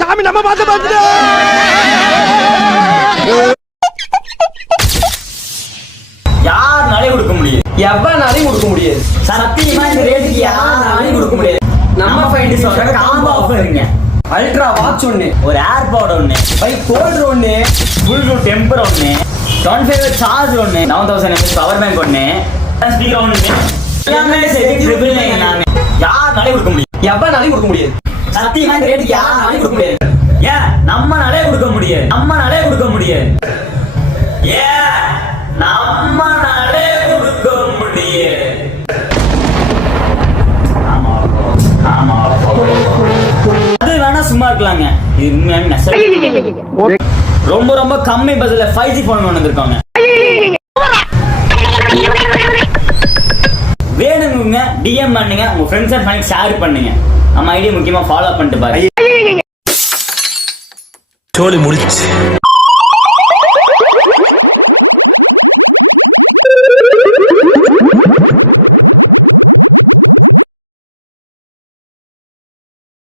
சாமி நம்ம பார்த்து யாருனாலே கொடுக்க முடியாது, எவ்வளவு கொடுக்க முடியாது. சத்தியமா இந்த ரேட்டுக்கு யாருனாலே கொடுக்க முடியாது. நம்ம ஃபைண்ட் சொல்ற காம்போ ஆஃபருங்க. அல்ட்ரா வாட்ச் ஒண்ணு, ஒரு ஏர்பாட் ஒண்ணு, பைக் கோல்டர் ஒண்ணு, ப்ளூடூத் டெம்பர் ஒண்ணு, 25 சார்ஜ் ஒண்ணு, 9000 mAh பவர் பேங்க் ஒண்ணு, ஸ்பீக்கர் ஒண்ணு, எல்லாமே சேர்த்து ட்ரிபிள் நைன். நாங்க யாருனாலே கொடுக்க முடியும், எவ்வளவு கொடுக்க முடியாது. சத்தியமா இந்த ரேட்டுக்கு யாருனாலே கொடுக்க முடியாது. ஏன் நம்மனாலே கொடுக்க முடியாது, நம்மனாலே கொடுக்க முடியாது. ஏன் நம்மனாலே கொடுக்க முடியாது. அது வேணா சும்மா இருக்கலாங்க, இது உண்மையான நெசம். ரொம்ப ரொம்ப கம்மி பட்ஜெட்ல 5G போன் கொண்டு வந்திருக்காங்க. வேணுங்க DM பண்ணுங்க, உங்க ஃப்ரெண்ட்ஸ் அண்ட் ஃபேமிலி ஷேர் பண்ணுங்க. நம்ம ஐடியா முக்கியமா ஃபாலோ பண்ணிட்டு பாருங்க. சோலி முடிச்சு.